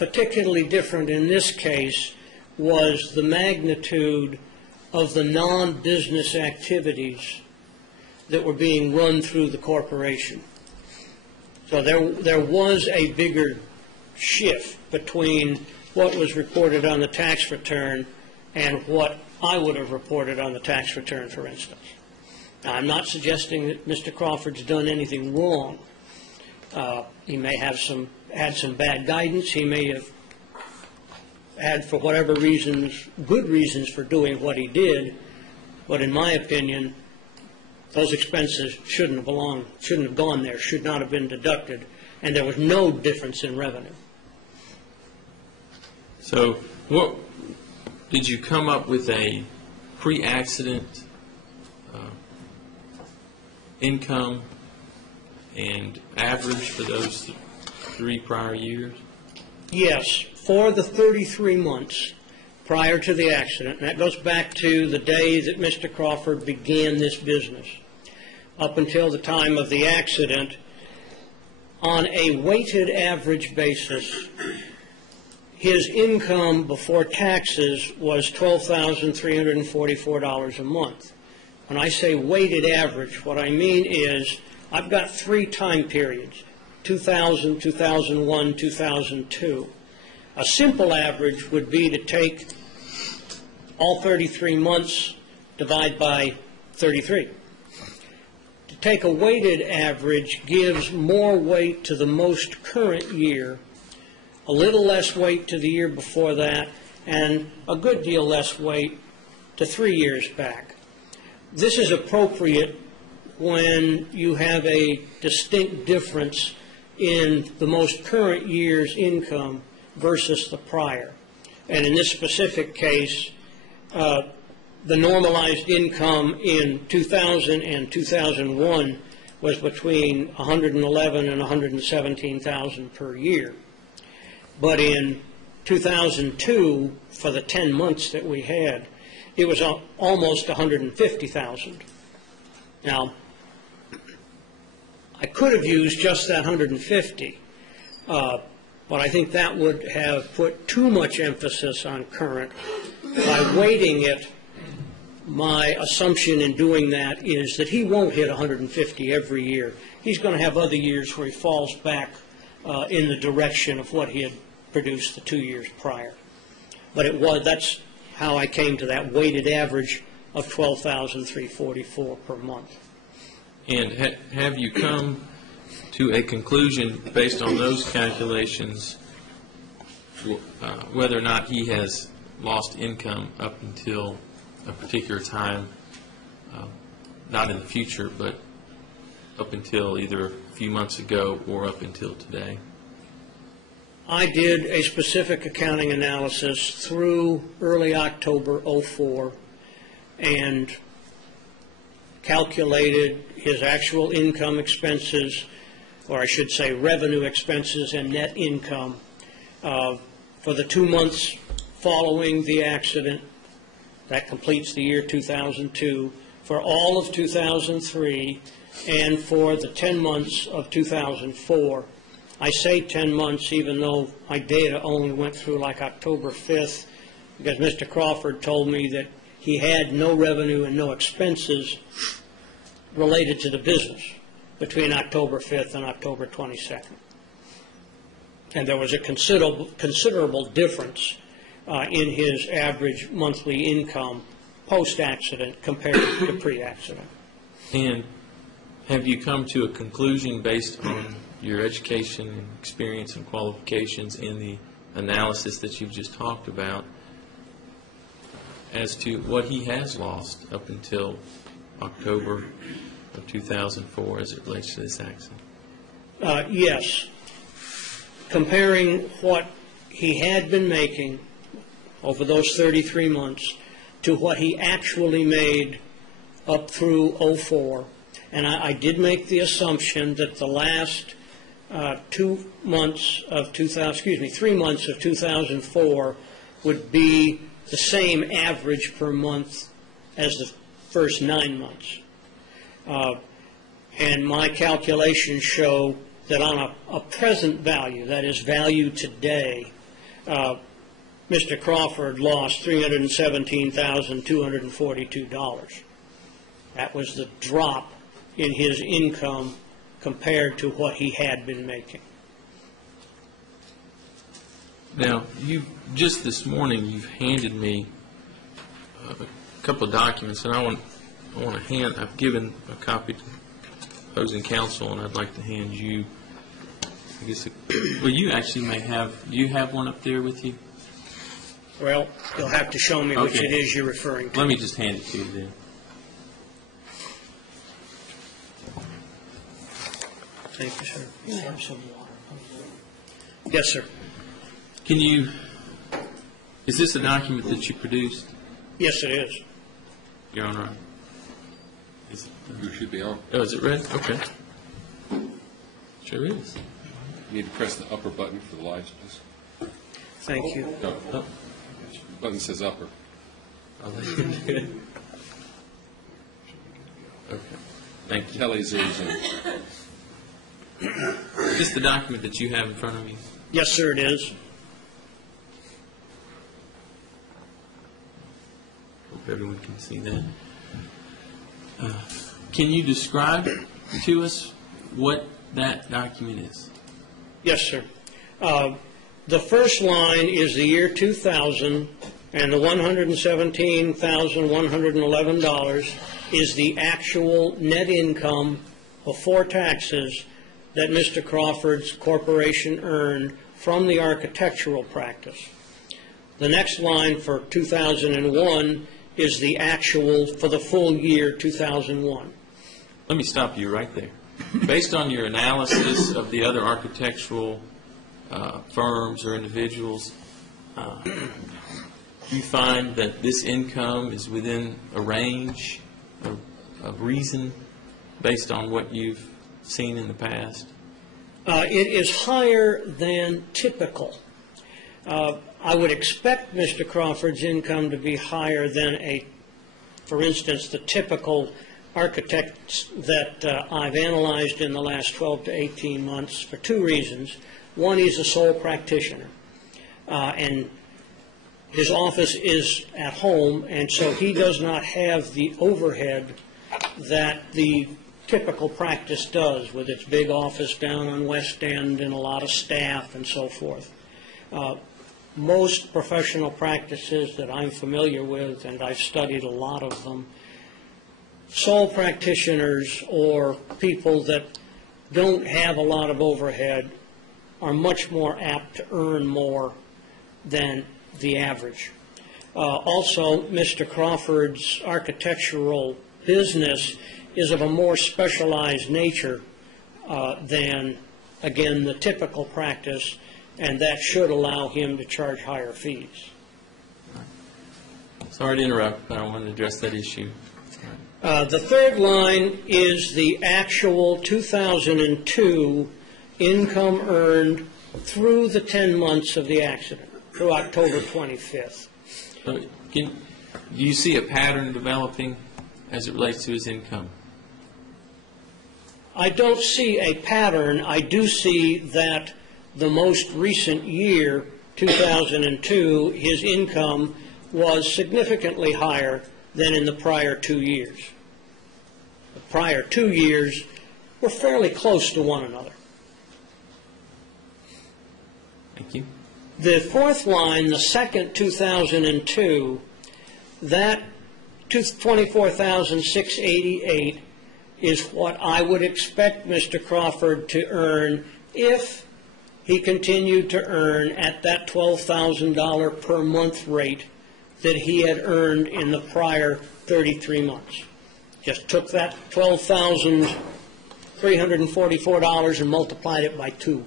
particularly different in this case was the magnitude of the non-business activities that were being run through the corporation. So there was a bigger shift between what was reported on the tax return and what I would have reported on the tax return, for instance. Now, I'm not suggesting that Mr. Crawford's done anything wrong. He may have had some bad guidance. He may have had, for whatever reasons, good reasons for doing what he did. But in my opinion, those expenses shouldn't have gone there, should not have been deducted, and there was no difference in revenue. So what did you come up with a pre-accident income and average for those 3 prior years? Yes, for the 33 months prior to the accident, and that goes back to the day that Mr. Crawford began this business. Up until the time of the accident, on a weighted average basis, his income before taxes was $12,344 a month. When I say weighted average, what I mean is I've got 3 time periods, 2000, 2001, 2002. A simple average would be to take all 33 months, divide by 33. To take a weighted average gives more weight to the most current year, a little less weight to the year before that, and a good deal less weight to 3 years back. This is appropriate when you have a distinct difference in the most current year's income versus the prior. And in this specific case, the normalized income in 2000 and 2001 was between $111,000 and $117,000 per year. But in 2002, for the 10 months that we had, it was almost $150,000. Now, I could have used just that $150,000, but I think that would have put too much emphasis on current. By weighting it, my assumption in doing that is that he won't hit $150,000 every year. He's going to have other years where he falls back in the direction of what he had produced the 2 years prior. But that's how I came to that weighted average of $12,344 per month. And have you come to a conclusion based on those calculations whether or not he has lost income up until a particular time, not in the future, but up until either a few months ago or up until today? I did a specific accounting analysis through early October '04 and calculated his actual income expenses, or I should say revenue expenses and net income for the 2 months following the accident. That completes the year 2002, for all of 2003, and for the 10 months of 2004. I say 10 months even though my data only went through like October 5th, because Mr. Crawford told me that he had no revenue and no expenses related to the business between October 5th and October 22nd. And there was a considerable difference in his average monthly income post-accident compared to pre-accident. And have you come to a conclusion based on your education and experience and qualifications in the analysis that you've just talked about as to what he has lost up until October of 2004 as it relates to this accident? Yes. Comparing what he had been making over those 33 months to what he actually made up through '04, and I did make the assumption that the last 3 months of 2004 would be the same average per month as the first 9 months. And my calculations show that on a present value, that is value today, Mr. Crawford lost $317,242. That was the drop in his income compared to what he had been making. Now, just this morning, you've handed me a couple of documents, and I've given a copy to opposing counsel, and I'd like to hand you, I guess, well, you actually may have, do you have one up there with you? Well, you'll have to show me which it is you're referring to. Let me just hand it to you then. Thank you, sir. Have some water. Yes, sir. Is this a document that you produced? Yes, it is. Your Honor. You should be on. Oh, is it red? Okay. Sure is. You need to press the upper button for the lights, please. Thank you. No. Oh. The button says upper. Okay. Thank you. Kelly zooms in. Is this the document that you have in front of you? Yes, sir, it is. Hope everyone can see that. Can you describe to us what that document is? Yes, sir. The first line is the year 2000, and the $117,111 is the actual net income before taxes that Mr. Crawford's corporation earned from the architectural practice. The next line for 2001 is the actual for the full year 2001. Let me stop you right there. Based on your analysis of the other architectural firms or individuals, you find that this income is within a range of reason based on what you've seen in the past? It is higher than typical. I would expect Mr. Crawford's income to be higher than for instance, the typical architects that I've analyzed in the last 12 to 18 months for two reasons. One, he's a sole practitioner, and his office is at home, and so he does not have the overhead that the typical practice does with its big office down on West End and a lot of staff and so forth. Most professional practices that I'm familiar with, and I've studied a lot of them, sole practitioners or people that don't have a lot of overhead are much more apt to earn more than the average. Also, Mr. Crawford's architectural business is of a more specialized nature than, again, the typical practice, and that should allow him to charge higher fees. Sorry to interrupt, but I wanted to address that issue. The third line is the actual 2002 income earned through the 10 months of the accident, through October 25th. Do you see a pattern developing as it relates to his income? I don't see a pattern. I do see that the most recent year, 2002, his income was significantly higher than in the prior 2 years. The prior 2 years were fairly close to one another. Thank you. The fourth line, the second 2002, that $24,688 is what I would expect Mr. Crawford to earn if he continued to earn at that $12,000 per month rate that he had earned in the prior 33 months. Just took that $12,344 and multiplied it by 2.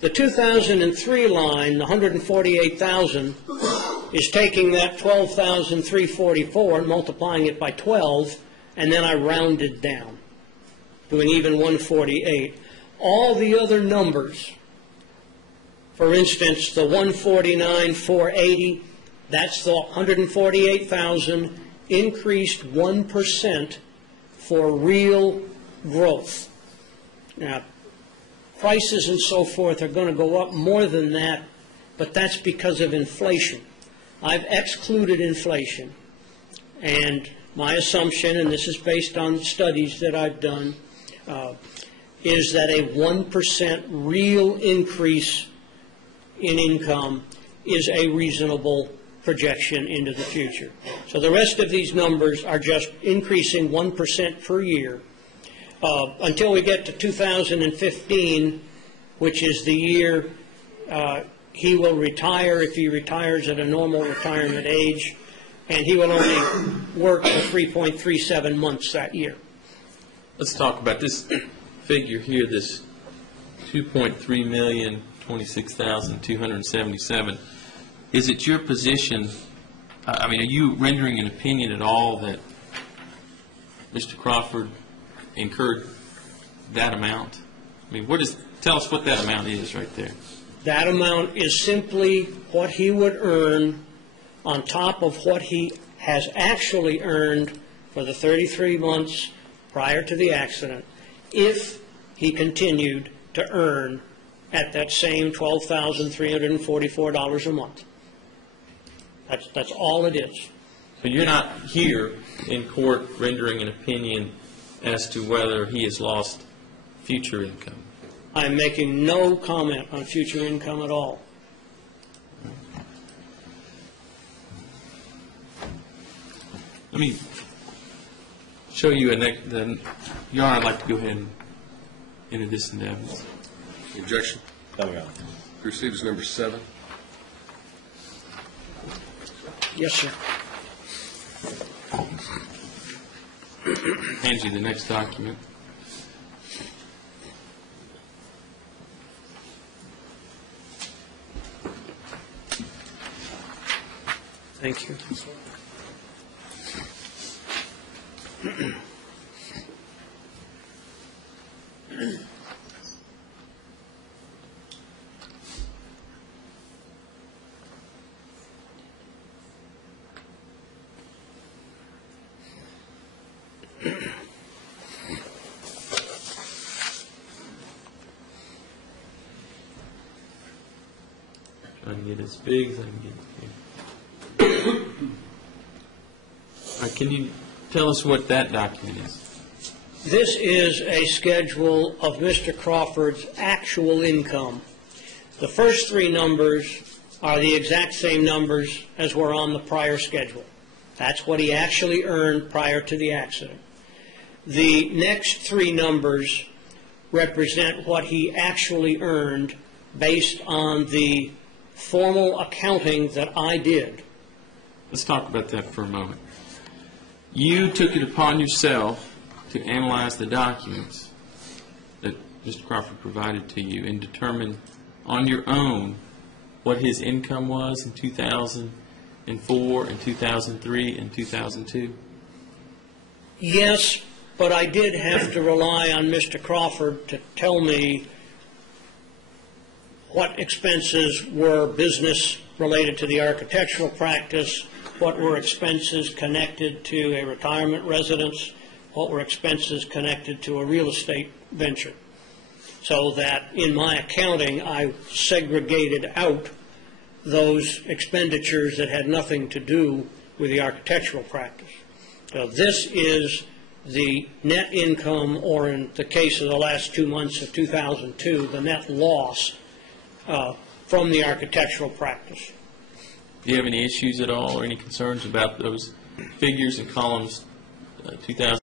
The 2003 line, the $148,000, is taking that $12,344 and multiplying it by 12, and then I rounded down to an even $148. All the other numbers, for instance, the $149,480, that's the $148,000 increased 1% for real growth. Now, prices and so forth are going to go up more than that but that's because of inflation. I've excluded inflation, and my assumption, and this is based on studies that I've done, is that a 1% real increase in income is a reasonable projection into the future. So the rest of these numbers are just increasing 1% per year until we get to 2015, which is the year he will retire if he retires at a normal retirement age, and he will only work for 3.37 months that year. Let's talk about this figure here, this $2.326,277. Is it your position, I mean, are you rendering an opinion at all that Mr. Crawford incurred that amount? I mean, tell us what that amount is right there. That amount is simply what he would earn on top of what he has actually earned for the 33 months prior to the accident, if he continued to earn at that same $12,344 a month. That's all it is. So you're not here in court rendering an opinion as to whether he has lost future income? I'm making no comment on future income at all. Let me show you Your Honor, I'd like to go ahead and enter this into evidence. Objection. Proceedings number 7. Yes, sir. Hand you the next document. Thank you. Trying to get as big as I can get it here. Can you tell us what that document is? This is a schedule of Mr. Crawford's actual income. The first 3 numbers are the exact same numbers as were on the prior schedule. That's what he actually earned prior to the accident. The next 3 numbers represent what he actually earned based on the formal accounting that I did. Let's talk about that for a moment. You took it upon yourself to analyze the documents that Mr. Crawford provided to you and determine on your own what his income was in 2004 and 2003 and 2002? Yes, but I did have to rely on Mr. Crawford to tell me what expenses were business related to the architectural practice, what were expenses connected to a retirement residence, what were expenses connected to a real estate venture. So that in my accounting, I segregated out those expenditures that had nothing to do with the architectural practice. So this is the net income, or in the case of the last 2 months of 2002, the net loss from the architectural practice. Do you have any issues at all or any concerns about those figures in columns 2000?